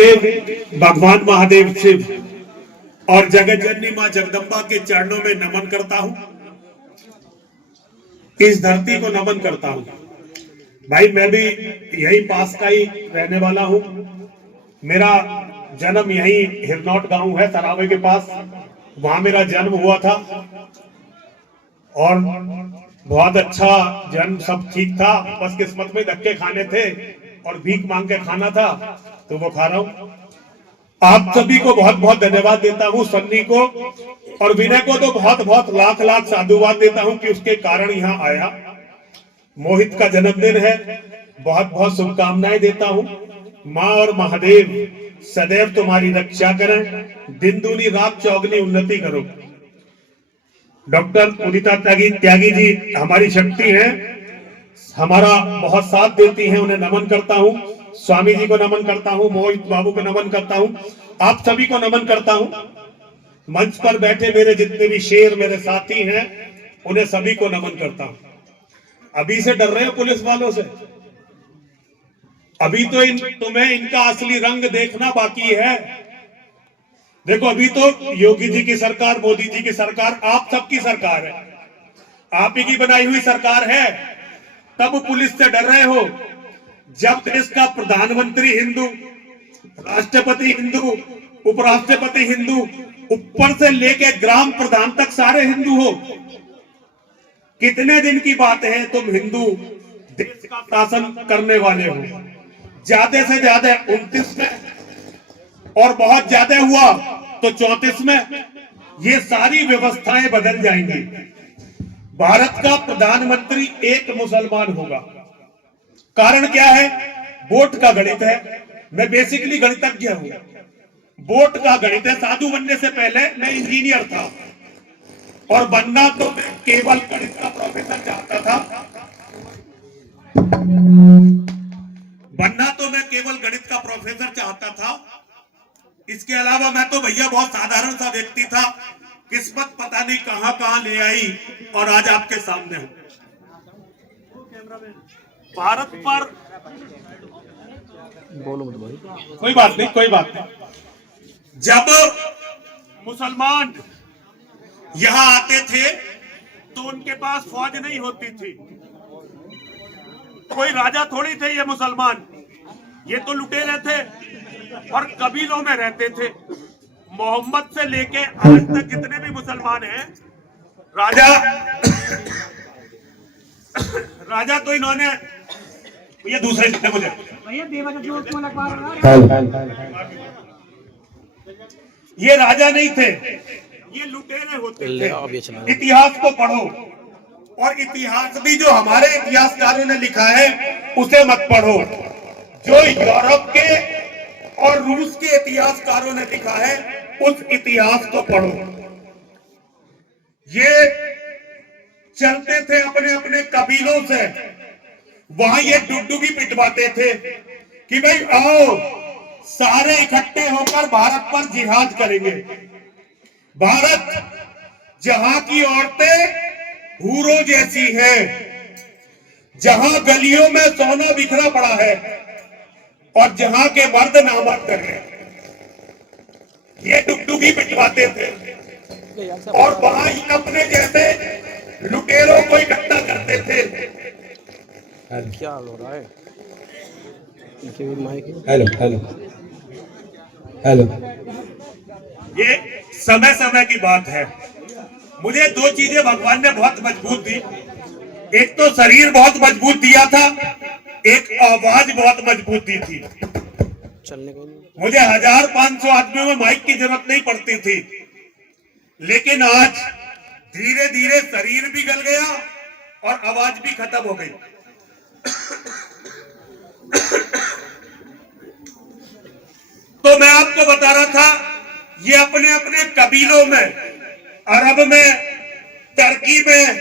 भगवान महादेव शिव और जगत जननी मां जगदम्बा के चरणों में नमन करता हूं। इस धरती को नमन करता हूं। भाई मैं भी यही पास का ही रहने वाला हूं। मेरा जन्म यही हिरनौट गांव है, सरावे के पास। वहां मेरा जन्म हुआ था और बहुत अच्छा जन्म, सब ठीक था। बस किस्मत में धक्के खाने थे और भीख मांग के खाना था, तो वो खा रहा हूं। आप सभी को बहुत बहुत धन्यवाद देता हूं, सन्नी को और विनय को तो बहुत बहुत लाख लाख साधुवाद देता हूं कि उसके कारण यहाँ आया। मोहित का जन्मदिन है, बहुत बहुत शुभकामनाएं देता हूं। माँ और महादेव सदैव तुम्हारी रक्षा करें, दिन दूनी रात चौगनी उन्नति करो। डॉक्टर उदिता त्यागी जी हमारी शक्ति है, हमारा बहुत साथ देती हैं, उन्हें नमन करता हूं। स्वामी जी को नमन करता हूं, मोहित बाबू को नमन करता हूं, आप सभी को नमन करता हूं। मंच पर बैठे मेरे जितने भी शेर मेरे साथी हैं, उन्हें सभी को नमन करता हूं। अभी से डर रहे हो पुलिस वालों से? अभी तो तुम्हें इनका असली रंग देखना बाकी है। देखो अभी तो योगी जी की सरकार, मोदी जी की सरकार, आप सबकी सरकार है, आप ही की बनाई हुई सरकार है, तब पुलिस से डर रहे हो। जब देश का प्रधानमंत्री हिंदू, राष्ट्रपति हिंदू, उपराष्ट्रपति हिंदू, ऊपर से लेके ग्राम प्रधान तक सारे हिंदू हो, कितने दिन की बात है तुम हिंदू देश का शासन करने वाले हो। ज्यादा से ज्यादा 29 में और बहुत ज्यादा हुआ तो 34 में ये सारी व्यवस्थाएं बदल जाएंगी। भारत का प्रधानमंत्री एक मुसलमान होगा। कारण क्या है? वोट का गणित है। मैं बेसिकली गणितज्ञ हूं, वोट का गणित है। साधु बनने से पहले मैं इंजीनियर था और बनना तो मैं केवल गणित का प्रोफेसर चाहता था। बनना तो मैं केवल गणित का प्रोफेसर चाहता था। इसके अलावा मैं तो भैया बहुत साधारण सा व्यक्ति था। किस्मत पता नहीं कहां कहां ले आई और आज आपके सामने हूं। भारत पर बोलो मत भाई। कोई बात नहीं, कोई बात नहीं। जब मुसलमान यहां आते थे तो उनके पास फौज नहीं होती थी। कोई राजा थोड़ी थे ये मुसलमान, ये तो लुटेरे थे और कबीलों में रहते थे। मोहम्मद से लेके आज तक जितने भी मुसलमान हैं, राजा तो इन्होंने, ये दूसरे मुझे ये राजा नहीं थे, ये लुटेरे होते थे। इतिहास को पढ़ो और इतिहास भी जो हमारे इतिहासकारों ने लिखा है उसे मत पढ़ो। जो यूरोप के और रूस के इतिहासकारों ने लिखा है उस इतिहास को पढ़ो। ये चलते थे अपने अपने कबीलों से, वहां ये डुगडुगी पिटवाते थे कि भाई आओ सारे इकट्ठे होकर भारत पर जिहाद करेंगे। भारत जहां की औरतें हूरों जैसी है, जहां गलियों में सोना बिखरा पड़ा है और जहां के मर्द नामर्द हैं, ये डुगडुगी पिटवाते थे और वहां ही अपने जैसे लुटेरों को इकट्ठा करते थे। क्या हो रहा है? Hello hello hello. ये समय समय की बात है। मुझे दो चीजें भगवान ने बहुत मजबूत दी। एक तो शरीर बहुत मजबूत दिया था, एक आवाज बहुत मजबूत दी थी। चलने को मुझे 1500 आदमियों में माइक की जरूरत नहीं पड़ती थी, लेकिन आज धीरे धीरे शरीर भी गल गया और आवाज भी खत्म हो गई। तो मैं आपको बता रहा था, ये अपने अपने कबीलों में, अरब में, टर्की में,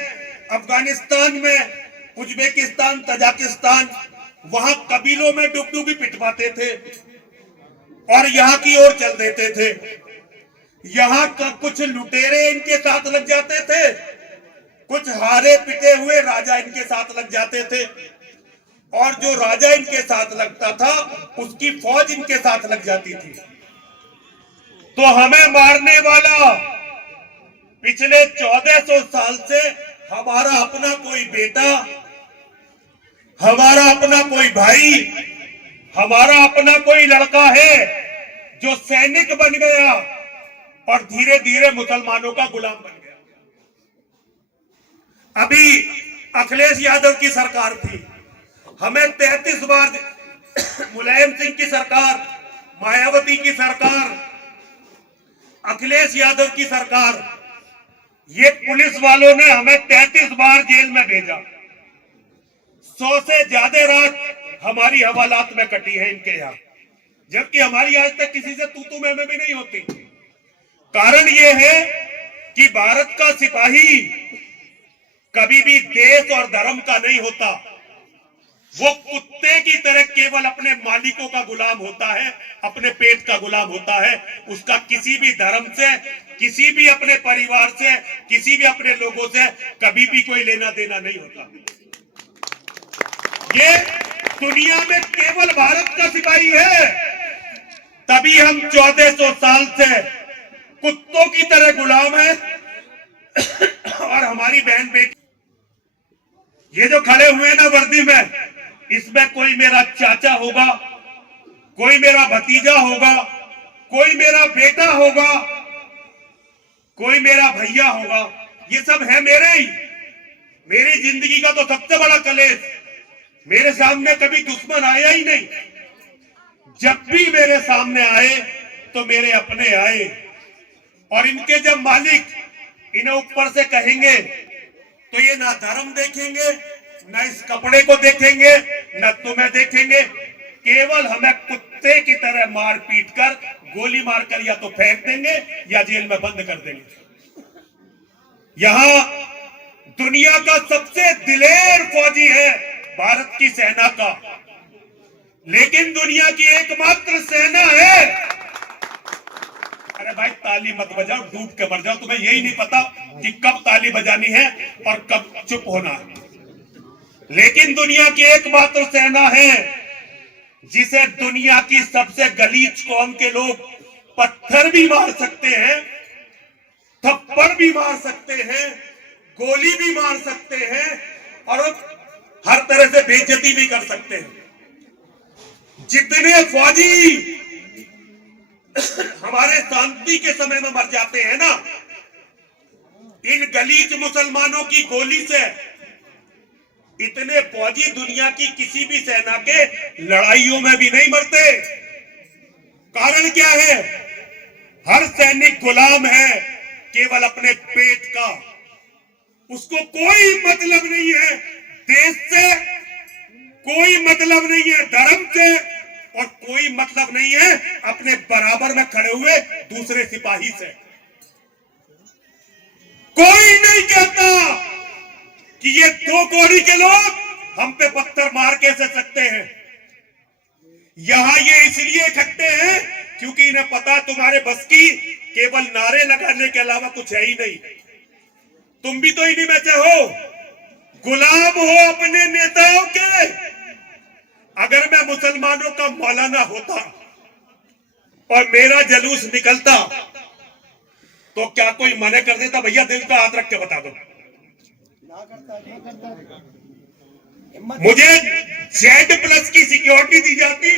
अफगानिस्तान में, उज्बेकिस्तान, तजाकिस्तान, वहां कबीलों में डुगडुगी पिटवाते थे और यहाँ की ओर चल देते थे। यहाँ का कुछ लुटेरे इनके साथ लग जाते थे, कुछ हारे पिटे हुए राजा इनके साथ लग जाते थे। और जो राजा इनके साथ लगता था उसकी फौज इनके साथ लग जाती थी। तो हमें मारने वाला पिछले 1400 साल से हमारा अपना कोई बेटा, हमारा अपना कोई भाई, हमारा अपना कोई लड़का है जो सैनिक बन गया और धीरे धीरे मुसलमानों का गुलाम बन गया। अभी अखिलेश यादव की सरकार थी, हमें 33 बार मुलायम सिंह की सरकार, मायावती की सरकार, अखिलेश यादव की सरकार, ये पुलिस वालों ने हमें 33 बार जेल में भेजा। 100 से ज्यादा रात हमारी हवालात में कटी है इनके यहाँ, जबकि हमारी आज तक किसी से तू मैं भी नहीं होती। कारण ये है कि भारत का सिपाही कभी भी देश और धर्म का नहीं होता, वो कुत्ते की तरह केवल अपने मालिकों का गुलाम होता है, अपने पेट का गुलाम होता है। उसका किसी भी धर्म से, किसी भी अपने परिवार से, किसी भी अपने लोगों से कभी भी कोई लेना देना नहीं होता। ये दुनिया में केवल भारत का सिपाही है, तभी हम 1400 साल से कुत्तों की तरह गुलाम है। और हमारी बहन बेटी ये जो खड़े हुए ना वर्दी में, इसमें कोई मेरा चाचा होगा, कोई मेरा भतीजा होगा, कोई मेरा बेटा होगा, कोई मेरा भैया होगा, ये सब है मेरे ही। मेरी जिंदगी का तो सबसे बड़ा कलेश, मेरे सामने कभी दुश्मन आया ही नहीं। जब भी मेरे सामने आए तो मेरे अपने आए, और इनके जब मालिक इन्हें ऊपर से कहेंगे तो ये ना धर्म देखेंगे, ना इस कपड़े को देखेंगे, ना तुम्हें देखेंगे, केवल हमें कुत्ते की तरह मार पीट कर, गोली मारकर या तो फेंक देंगे या जेल में बंद कर देंगे। यहां दुनिया का सबसे दिलेर फौजी है भारत की सेना का, लेकिन दुनिया की एकमात्र सेना है। अरे भाई ताली मत बजाओ, डूब के मर जाओ, तुम्हें यही नहीं पता कि कब ताली बजानी है और कब चुप होना है। लेकिन दुनिया की एकमात्र सेना है जिसे दुनिया की सबसे गलीज कौम के लोग पत्थर भी मार सकते हैं, थप्पड़ भी मार सकते हैं, गोली भी मार सकते हैं और हर तरह से बेइज्जती भी कर सकते हैं। जितने फौजी हमारे शांति के समय में मर जाते हैं ना, इन गलीज मुसलमानों की गोली से, इतने फौजी दुनिया की किसी भी सेना के लड़ाइयों में भी नहीं मरते। कारण क्या है? हर सैनिक गुलाम है केवल अपने पेट का, उसको कोई मतलब नहीं है देश से, कोई मतलब नहीं है धर्म से, और कोई मतलब नहीं है अपने बराबर में खड़े हुए दूसरे सिपाही से। कोई नहीं कहता कि ये दो कौड़ी के लोग हम पे पत्थर मार कैसे सकते हैं। यहां ये इसलिए इकट्ठे हैं क्योंकि इन्हें पता तुम्हारे बस की केवल नारे लगाने के अलावा कुछ है ही नहीं। तुम भी तो इन्हीं में से हो, गुलाम हो अपने नेताओं के। अगर मैं मुसलमानों का मौलाना होता और मेरा जुलूस निकलता तो क्या कोई मना कर देता? भैया दिल का हाथ रख के बता दो। मुझे Z+ की सिक्योरिटी दी जाती,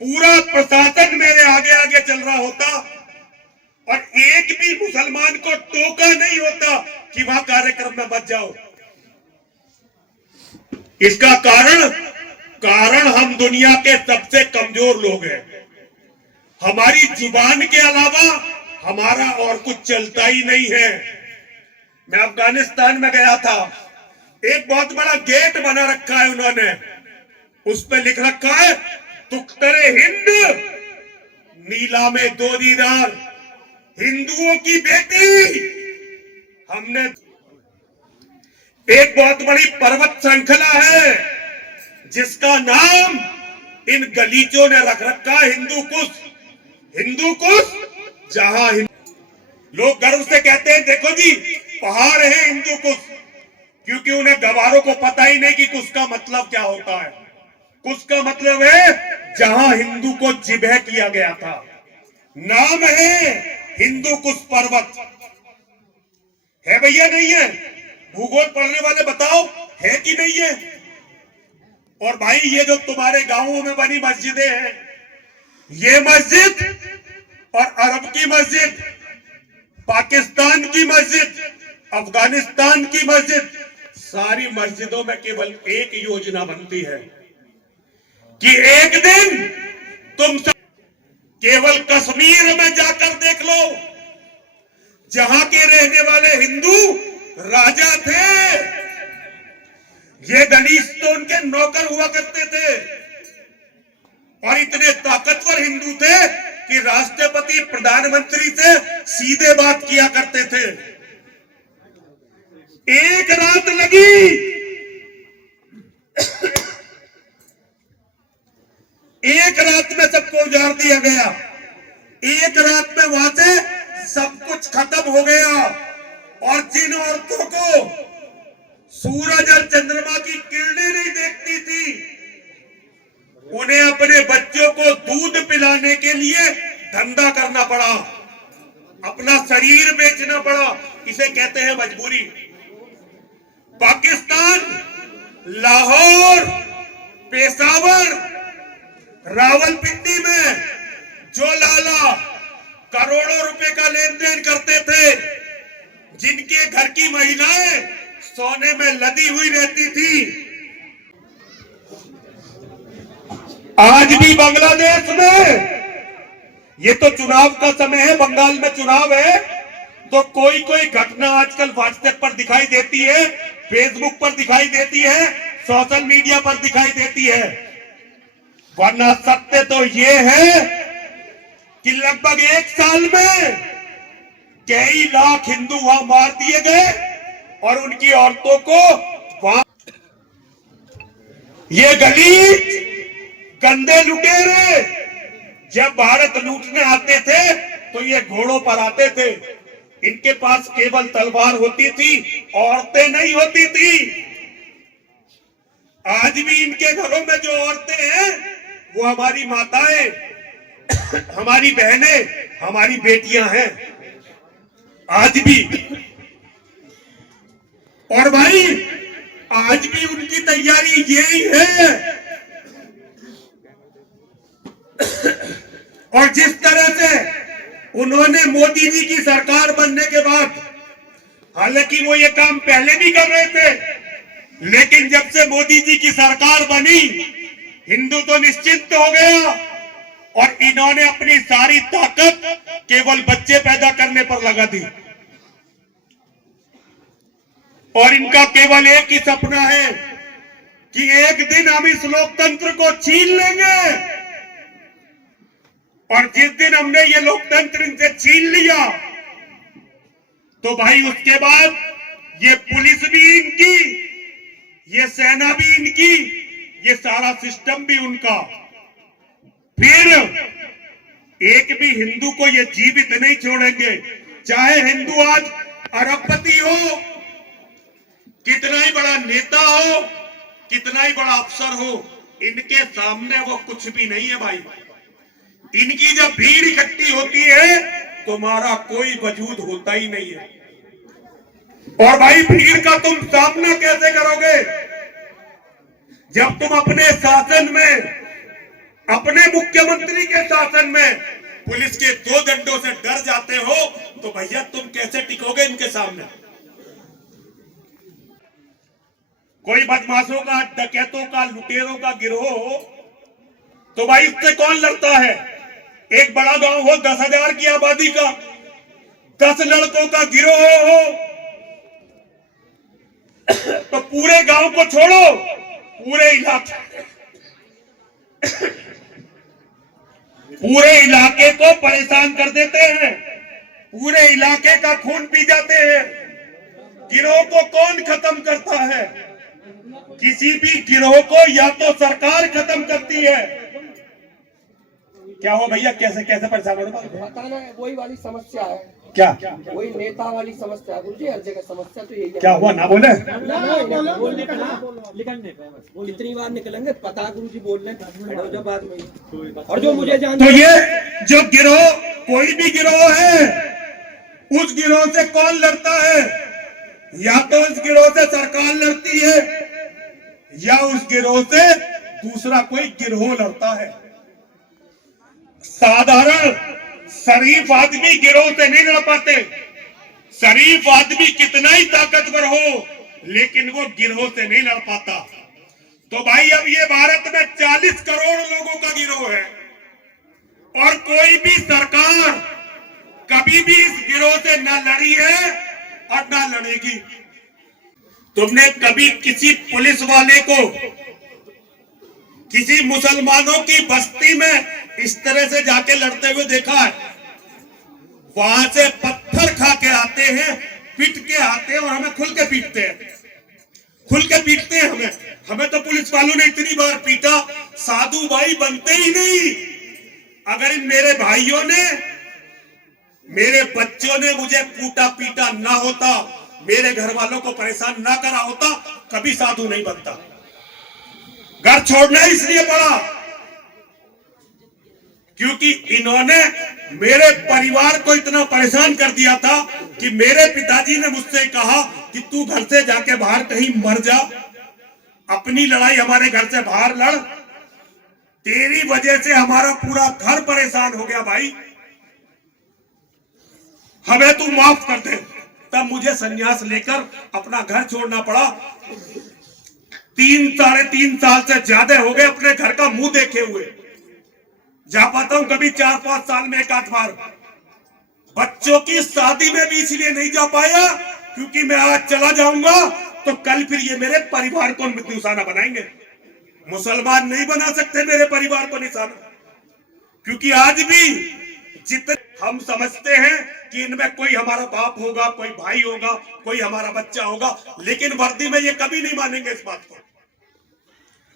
पूरा प्रशासन मेरे आगे आगे चल रहा होता और एक भी मुसलमान को टोका नहीं होता कि वहां कार्यक्रम में मत जाओ। इसका कारण हम दुनिया के सबसे कमजोर लोग हैं। हमारी जुबान के अलावा हमारा और कुछ चलता ही नहीं है। मैं अफगानिस्तान में गया था, एक बहुत बड़ा गेट बना रखा है उन्होंने, उस पर लिख रखा है तुख्तरे हिंद नीला में दो दीदार, हिंदुओं की बेटी। हमने एक बहुत बड़ी पर्वत श्रृंखला है जिसका नाम इन गलीचों ने रख रखा है हिंदू कुश। हिंदू कुश, जहां लोग गर्व से कहते हैं देखो जी पहाड़ है हिंदू कुश, क्योंकि उन्हें गवारों को पता ही नहीं कि कुछ का मतलब क्या होता है। कुछ का मतलब है जहां हिंदू को जिबह किया गया था। नाम है हिंदू कुश पर्वत। है भैया नहीं है? भूगोल पढ़ने वाले बताओ है कि नहीं है? और भाई ये जो तुम्हारे गांवों में बनी मस्जिदें हैं, ये मस्जिद और अरब की मस्जिद, पाकिस्तान की मस्जिद, अफगानिस्तान की मस्जिद, सारी मस्जिदों में केवल एक योजना बनती है कि एक दिन तुम सब केवल कश्मीर में जाकर देख लो, जहां के रहने वाले हिंदू राजा थे, ये गणेश तो उनके नौकर हुआ करते थे और इतने ताकतवर हिंदू थे कि राष्ट्रपति प्रधानमंत्री से सीधे बात किया करते थे। एक रात लगी, एक रात में सबको उजाड़ दिया गया। एक रात में वहां से सब कुछ खत्म हो गया और जिन औरतों को सूरज और चंद्रमा की किरणें नहीं देखती थी, उन्हें अपने बच्चों को दूध पिलाने के लिए धंधा करना पड़ा, अपना शरीर बेचना पड़ा। इसे कहते हैं मजबूरी। पाकिस्तान, लाहौर, पेशावर, रावलपिंडी में जो लाला करोड़ों रुपए का लेन देन करते थे, जिनके घर की महिलाएं सोने में लदी हुई रहती थी, आज भी बांग्लादेश में, ये तो चुनाव का समय है, बंगाल में चुनाव है, तो कोई कोई घटना आजकल व्हाट्सएप पर दिखाई देती है, फेसबुक पर दिखाई देती है, सोशल मीडिया पर दिखाई देती है, वरना सत्य तो ये है कि लगभग एक साल में कई लाख हिंदू वहां मार दिए गए और उनकी औरतों को वहां, ये गलीच गंदे लुटेरे जब भारत लूटने आते थे तो ये घोड़ों पर आते थे। इनके पास केवल तलवार होती थी, औरतें नहीं होती थी। आज भी इनके घरों में जो औरतें हैं वो हमारी माताएं, हमारी बहनें, हमारी बेटियां हैं आज भी। और भाई आज भी उनकी तैयारी यही है। और जिस तरह से उन्होंने मोदी जी की सरकार बनने के बाद, हालांकि वो ये काम पहले भी कर रहे थे, लेकिन जब से मोदी जी की सरकार बनी, हिंदू तो निश्चिंत हो गया और इन्होंने अपनी सारी ताकत केवल बच्चे पैदा करने पर लगा दी। और इनका केवल एक ही सपना है कि एक दिन हम इस लोकतंत्र को छीन लेंगे। और जिस दिन हमने ये लोकतंत्र इनसे छीन लिया तो भाई उसके बाद ये पुलिस भी इनकी, ये सेना भी इनकी, ये सारा सिस्टम भी उनका। फिर एक भी हिंदू को ये जीवित नहीं छोड़ेंगे, चाहे हिंदू आज अरबपति हो, कितना ही बड़ा नेता हो, कितना ही बड़ा अफसर हो, इनके सामने वो कुछ भी नहीं है भाई। इनकी जब भीड़ इकट्ठी होती है तुम्हारा कोई वजूद होता ही नहीं है। और भाई भीड़ का तुम सामना कैसे करोगे जब तुम अपने शासन में, अपने मुख्यमंत्री के शासन में पुलिस के 2 डंडों से डर जाते हो? तो भैया तुम कैसे टिकोगे इनके सामने? कोई बदमाशों का, डकैतों का, लुटेरों का गिरोह हो तो भाई इससे कौन लड़ता है? एक बड़ा गांव हो 10,000 की आबादी का, 10 लड़कों का गिरोह हो तो पूरे गांव को छोड़ो, पूरे इलाके को परेशान कर देते हैं, पूरे इलाके का खून पी जाते हैं। गिरोह को कौन खत्म करता है? किसी भी गिरोह को या तो सरकार खत्म करती है। क्या हो भैया, कैसे कैसे परेशान हो रहे? बताना है, वही वाली समस्या है। क्या वही नेता वाली समस्या गुरु जी, हर जगह समस्या तो यही है। क्या हुआ ना बोले? बोलने पे ना कितनी बार निकलेंगे पता गुरु जी, बोल रहे जब बात में। और जो मुझे जान, तो ये जो गिरोह, कोई भी गिरोह है, उस गिरोह से कौन लड़ता है? या तो उस गिरोह से सरकार लड़ती है, या उस गिरोह से दूसरा कोई गिरोह लड़ता है। साधारण शरीफ आदमी गिरोह से नहीं लड़ पाते। शरीफ आदमी कितना ही ताकतवर हो, लेकिन वो गिरोह से नहीं लड़ पाता। तो भाई अब ये भारत में 40 करोड़ लोगों का गिरोह है, और कोई भी सरकार कभी भी इस गिरोह से ना लड़ी है और ना लड़ेगी। तुमने कभी किसी पुलिस वाले को किसी मुसलमानों की बस्ती में इस तरह से जाके लड़ते हुए देखा है? वहां से पत्थर खा के आते हैं, पीट के आते हैं, और हमें खुल के पीटते हैं, खुल के पीटते हैं हमें तो पुलिस वालों ने इतनी बार पीटा, साधु भाई बनते ही नहीं। अगर इन मेरे भाइयों ने, मेरे बच्चों ने मुझे कूटा पीटा ना होता, मेरे घर वालों को परेशान ना करा होता, कभी साधु नहीं बनता। घर छोड़ना इसलिए पड़ा क्योंकि इन्होंने मेरे परिवार को इतना परेशान कर दिया था कि मेरे पिताजी ने मुझसे कहा कि तू घर से जाके बाहर कहीं मर जा, अपनी लड़ाई हमारे घर से बाहर लड़, तेरी वजह से हमारा पूरा घर परेशान हो गया भाई, हमें तू माफ कर दे। तब मुझे संन्यास लेकर अपना घर छोड़ना पड़ा। 3-3.5 साल से ज्यादा हो गए अपने घर का मुंह देखे हुए। जा पाता हूं कभी 4-5 साल में एक आध बार। बच्चों की शादी में भी इसलिए नहीं जा पाया क्योंकि मैं आज चला जाऊंगा तो कल फिर ये मेरे परिवार को निशाना बनाएंगे। मुसलमान नहीं बना सकते मेरे परिवार को निशाना, क्योंकि आज भी जितने हम समझते हैं कि इनमें कोई हमारा बाप होगा, कोई भाई होगा, कोई हमारा बच्चा होगा, लेकिन वर्दी में ये कभी नहीं मानेंगे इस बात को।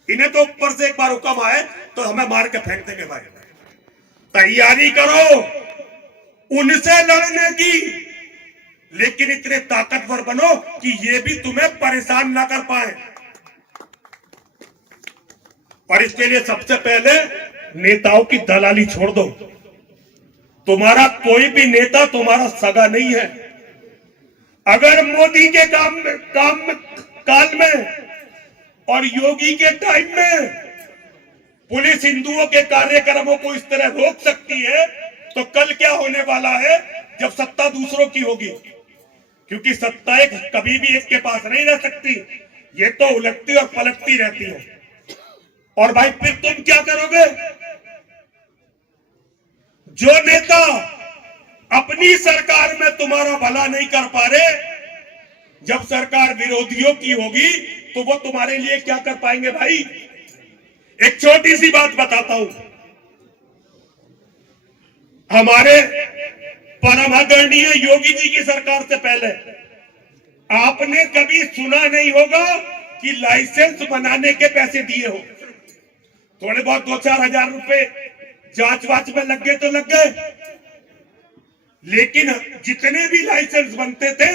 इन्हें तो ऊपर से एक बार हुक्म आए तो हमें मार के फेंक देंगे भाई। तैयारी करो उनसे लड़ने की, लेकिन इतने ताकतवर बनो कि ये भी तुम्हें परेशान ना कर पाए। और इसके लिए सबसे पहले नेताओं की दलाली छोड़ दो। तुम्हारा कोई भी नेता तुम्हारा सगा नहीं है। अगर मोदी के काल में और योगी के टाइम में पुलिस हिंदुओं के कार्यक्रमों को इस तरह रोक सकती है, तो कल क्या होने वाला है जब सत्ता दूसरों की होगी? क्योंकि सत्ता एक कभी भी एक के पास नहीं रह सकती, ये तो उलटती और पलटती रहती है। और भाई फिर तुम क्या करोगे? जो नेता अपनी सरकार में तुम्हारा भला नहीं कर पा रहे, जब सरकार विरोधियों की होगी तो वो तुम्हारे लिए क्या कर पाएंगे भाई? एक छोटी सी बात बताता हूं। हमारे परम आदरणीय योगी जी की सरकार से पहले आपने कभी सुना नहीं होगा कि लाइसेंस बनाने के पैसे दिए हो। थोड़े बहुत 2-4 हजार रुपए जांच वाच में लग गए तो लग गए, लेकिन जितने भी लाइसेंस बनते थे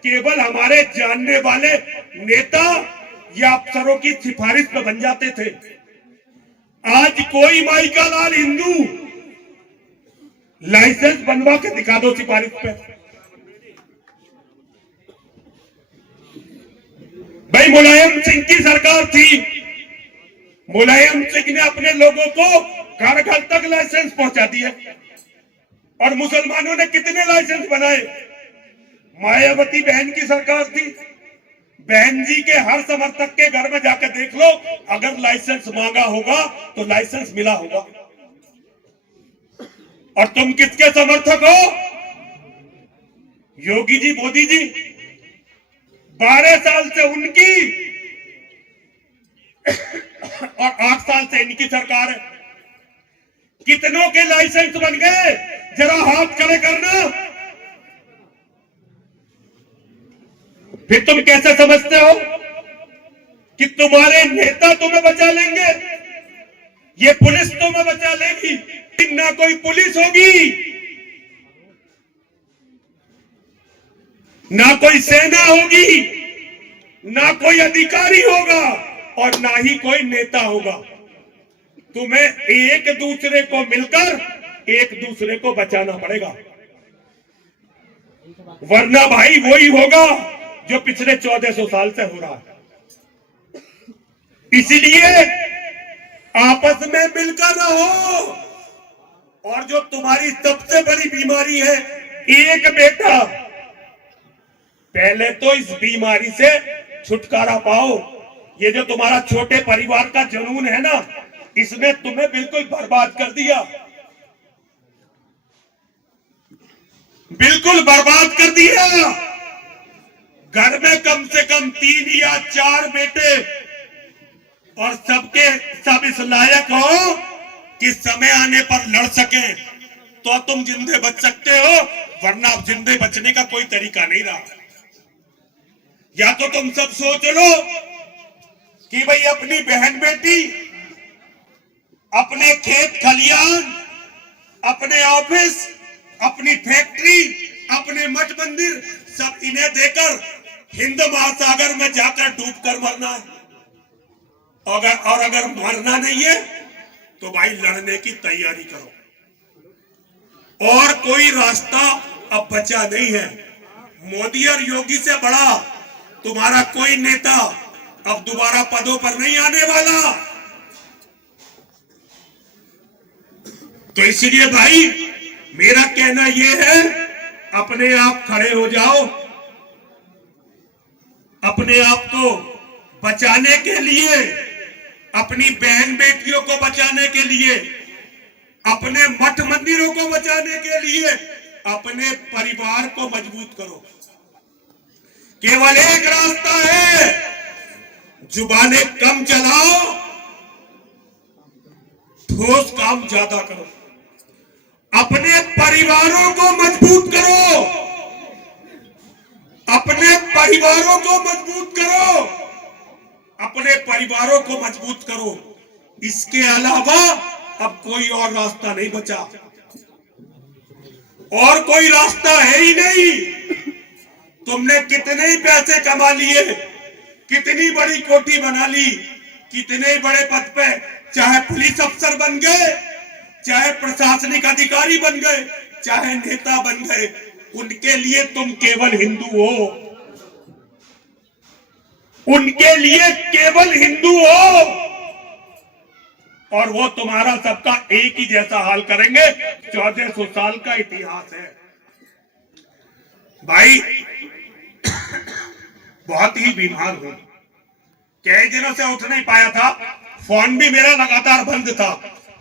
केवल हमारे जानने वाले नेता या अफसरों की सिफारिश पे बन जाते थे। आज कोई माई का लाल हिंदू लाइसेंस बनवा के दिखा दो सिफारिश पे। भाई मुलायम सिंह की सरकार थी, मुलायम सिंह ने अपने लोगों को घर घर तक लाइसेंस पहुंचा दिया। और मुसलमानों ने कितने लाइसेंस बनाए? मायावती बहन की सरकार थी, बहन जी के हर समर्थक के घर में जाकर देख लो, अगर लाइसेंस मांगा होगा तो लाइसेंस मिला होगा। और तुम किसके समर्थक हो? योगी जी, मोदी जी। 12 साल से उनकी और 8 साल से इनकी सरकार है। कितनों के लाइसेंस बन गए? जरा हाथ खड़े करना। फिर तुम कैसे समझते हो कि तुम्हारे नेता तुम्हें बचा लेंगे? ये पुलिस तुम्हें बचा लेगी? ना कोई पुलिस होगी ना कोई सेना होगी, ना कोई अधिकारी होगा और ना ही कोई नेता होगा। तुम्हें एक दूसरे को मिलकर एक दूसरे को बचाना पड़ेगा, वरना भाई वही होगा जो पिछले 1400 साल से हो रहा है। इसीलिए आपस में मिलकर रहो। और जो तुम्हारी सबसे बड़ी बीमारी है, एक बेटा, पहले तो इस बीमारी से छुटकारा पाओ। ये जो तुम्हारा छोटे परिवार का जुनून है ना, इसने तुम्हें बिल्कुल बर्बाद कर दिया, बिल्कुल बर्बाद कर दिया। घर में कम से कम 3 या 4 बेटे और सबके सब इस लायक हो कि समय आने पर लड़ सके तो तुम जिंदे बच सकते हो, वरना अब जिंदे बचने का कोई तरीका नहीं रहा। या तो तुम सब सोच लो कि भाई अपनी बहन बेटी, अपने खेत खलियान, अपने ऑफिस, अपनी फैक्ट्री, अपने मठ मंदिर, सब इन्हें देकर हिंद महासागर में जाकर डूबकर मरना है। और अगर मरना नहीं है तो भाई लड़ने की तैयारी करो। और कोई रास्ता अब बचा नहीं है। मोदी और योगी से बड़ा तुम्हारा कोई नेता अब दोबारा पदों पर नहीं आने वाला। तो इसलिए भाई मेरा कहना यह है, अपने आप खड़े हो जाओ। अपने आप को बचाने के लिए, अपनी बहन बेटियों को बचाने के लिए, अपने मठ मंदिरों को बचाने के लिए अपने परिवार को मजबूत करो। केवल एक रास्ता है, जुबानें कम चलाओ, ठोस काम ज्यादा करो। अपने परिवारों को मजबूत करो, अपने परिवारों को मजबूत करो, अपने परिवारों को मजबूत करो। इसके अलावा अब कोई और रास्ता नहीं बचा, और कोई रास्ता है ही नहीं। तुमने कितने ही पैसे कमा लिए, कितनी बड़ी कोठी बना ली, कितने बड़े पद पे, चाहे पुलिस अफसर बन गए, चाहे प्रशासनिक अधिकारी बन गए, चाहे नेता बन गए, उनके लिए तुम केवल हिंदू हो। उनके लिए केवल हिंदू हो, और वो तुम्हारा सबका एक ही जैसा हाल करेंगे। 1400 साल का इतिहास है भाई। बहुत ही बीमार हूं, कई दिनों से उठ नहीं पाया था। फोन भी मेरा लगातार बंद था।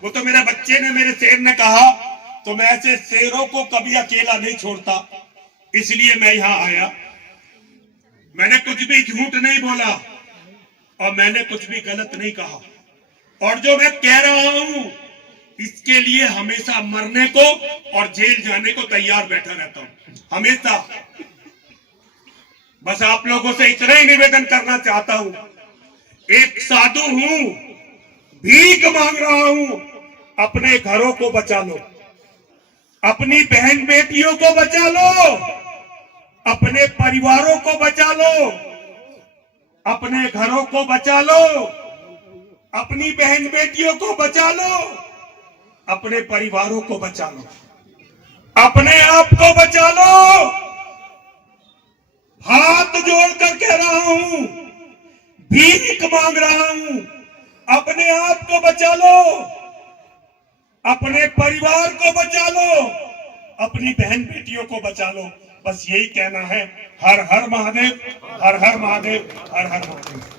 वो तो मेरे बच्चे ने, मेरे शेर ने कहा, तो मैं ऐसे शेरों को कभी अकेला नहीं छोड़ता, इसलिए मैं यहां आया। मैंने कुछ भी झूठ नहीं बोला और मैंने कुछ भी गलत नहीं कहा, और जो मैं कह रहा हूं इसके लिए हमेशा मरने को और जेल जाने को तैयार बैठा रहता हूं, हमेशा। बस आप लोगों से इतना ही निवेदन करना चाहता हूं, एक साधु हूं, भीख मांग रहा हूं, अपने घरों को बचा लो, अपनी बहन बेटियों को बचा लो, अपने परिवारों को बचा लो, अपने घरों को बचा लो, अपनी बहन बेटियों को बचा लो, अपने परिवारों को बचा लो, अपने आप को बचा लो। हाथ जोड़कर कह रहा हूं, भीख मांग रहा हूं, अपने आप को बचा लो, अपने परिवार को बचा लो, अपनी बहन बेटियों को बचा लो। बस यही कहना है। हर हर महादेव, हर हर महादेव, हर हर महादेव।